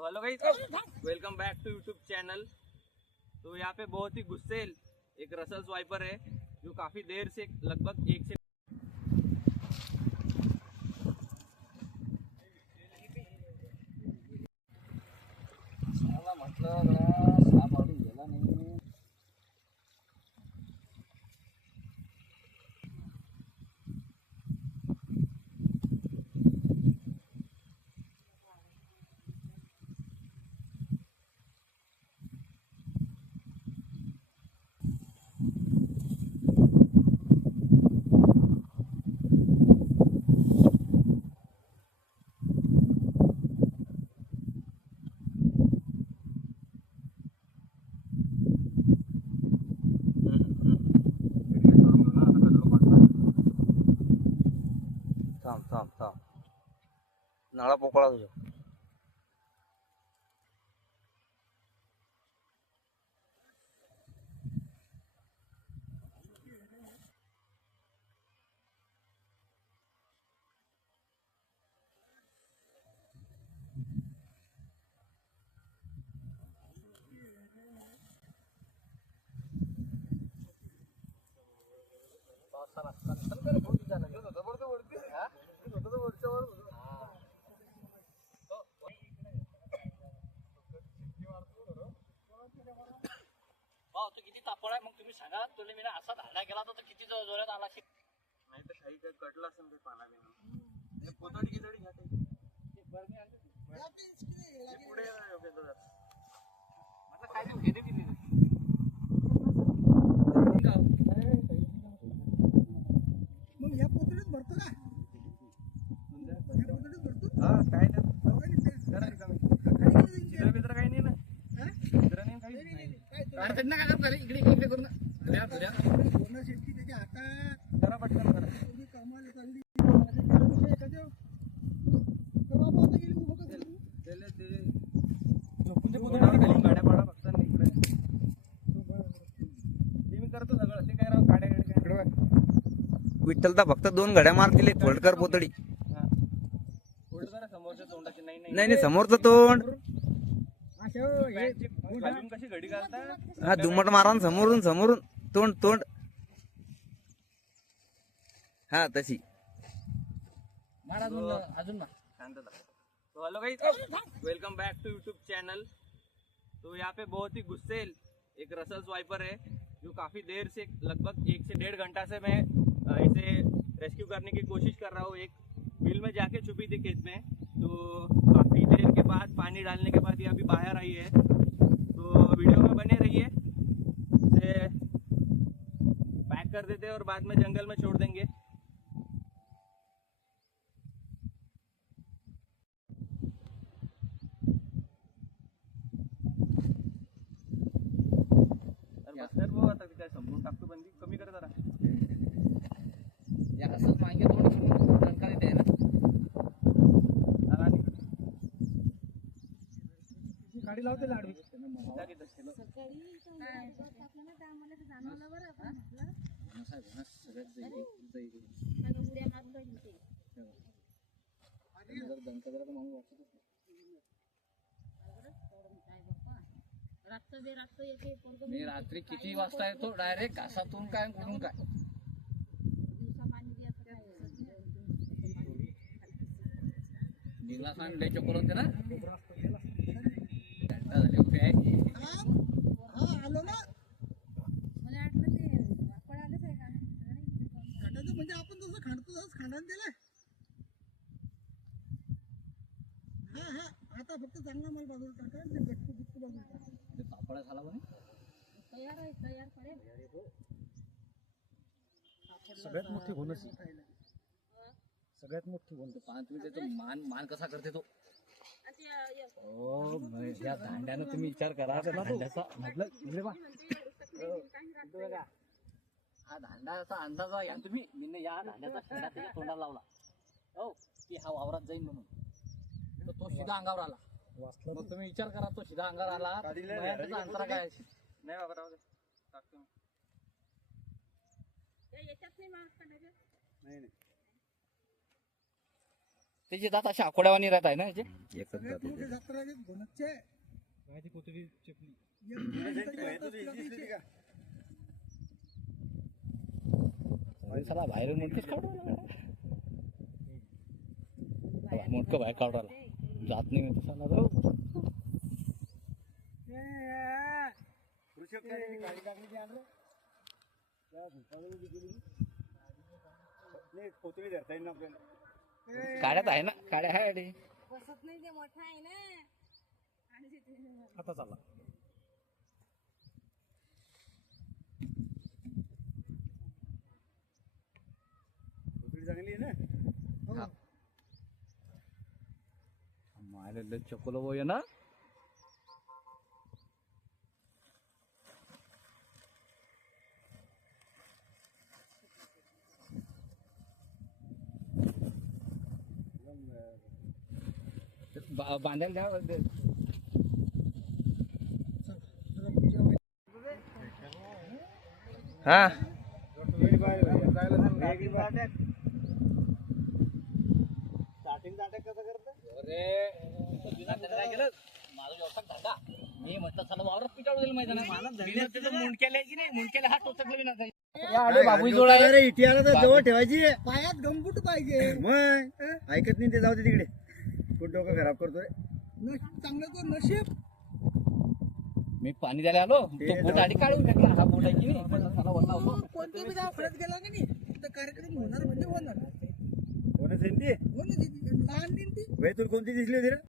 तो hello guys, welcome back to YouTube channel. तो यहाँ पे बहुत ही गुस्सेल एक रसल स्वाइपर है जो काफी देर से लगभग 1 से थांब नळा पोकळा तुझ्या तू किती तापड आहे मग तुम्ही सांगा. तुला मी असा धाडा केला तर किती जोरात आला असेल. नाही तर काही काही कटलं असेल ते पाण्याने. कोतडी गितडी घ्या ते पुढे योग्य जरा म्हटलं काय तू घेते किती मग या पोतडीत भरतो का? या पोतडीत भरतो? हा काय चित्र बित्र काही नाही ना. चित्र नाही काही नाही. अडचण ना काय झालं इकडे इकडे करून पूर्ण शेती त्याच्या हातात. जरा पटकन करा. तुम्ही कामाला चालली. एखाद्या तेव्हा पाहता गेली उभं कसं करू? त्याला ते गाड्या पाडा फक्त नाही इकडे. ते मी करतो सगळं. ते काय राव गाड्या विठ्ठल तर फक्त 2 घड्या मारतील. फोल्डकर पोतडी पुढे जरा समोरच्या तोंडाची नाही नाही समोरचं तोंड. अशा हे घालून कशी घडी घालता. हा दुमट मारा ना समोरून तोंड हा तशी. अजून ना शांतता. तो hello guys, welcome back to YouTube channel. तो यहाँ पे बहुत ही गुस्सेल एक रसल स्वाइपर है जो काफ़ी देर से लगभग 1 से 1.5 घंटा से मैं इसे रेस्क्यू करने की कोशिश कर रहा हूँ। एक बिल में जाके छुपी थी खेत में, तो काफ़ी देर के बाद पानी डालने के बाद ये अभी बाहर आई है। तो वीडियो में बने रहिए। इसे पैक कर देते हैं और बाद में जंगल में छोड़ देंगे। सर वो आता काय समजून टाकतो बंदी कमी कर जरा. या असंच मागे थोडं दणका देते ना. गाडी लावते लाडवी. मी रात्री किती वाजता येतो डायरेक्ट घासातून काय कुठून काय निघला सांग द्यायचे करून ते ना झाले उभे आहे. हा आलो ना. खांडाचं म्हणजे आपण जसं खांडतो तसंच खांडाने दिलं. हा आता फक्त चांगला माल बाजूला टाका. ते गट्टू गुट्टू बाजूला टाका. ते पापडा झाला म्हणे. सगळ्यात मोठी होणच सगळ्यात मोठी होण. तुम्ही त्याचा मान कसा करते तो. या दांड्यानं तुम्ही विचार करा. दांड्याचा म्हटलं हा दांड्याचा अंदाज घ्या तुम्ही. मी या दांड्याचा शेंडा त्याच्या तोंडाला लावला हो की हा वावरात जाईल म्हणून. तर तो सीधा अंगावर आला. मग तुम्ही विचार करा तो सीधा अंगावर आला त्याचा अंतरा काय नाही बाबा राहू दे टाकतो मी. नाही त्याचे दात अशा आखोड्यावानी राहत आहे ना याचे. एकच जात मोठे जत्रा कोणाचे माहिती कोथळी चपली चला बाहेर मुंडकीच काढून मुंडकं बाहेर काढून जात नाही मी तसा जाऊ काड्यात आहे ना काड्या आहे अडी. बसत नाही ते मोठा आहे ना आणि आता चालला मायला चकोला बोय ना बांधायला द्या हा माझा व्यवसाय धंदा मी म्हटलं चला वावरात पिटाळू दिलं माहिती नाही मुंडक्याला की नाही मुंडक्याला हात टोचकले बाबू जोडा इतिहाला तर जवळ ठेवायची पायात गमबूट पाहिजे मग ऐकत नाही ते जाऊ दे तिकडे कुठं डोकं खराब करतोय चांगलं तो नशीब मी पाणी द्यायला आलो तो बोट आधी काढून टाकला हा बोट आहे की नाही म्हटलं चला वरला होतो कोणत्या बी दवाखान्यात गेला का नाही तर कार्यक्रम होणार म्हणजे होणार कोण सेंटी हो ना लहान दिंडी तुला कोणती दिसली होती रे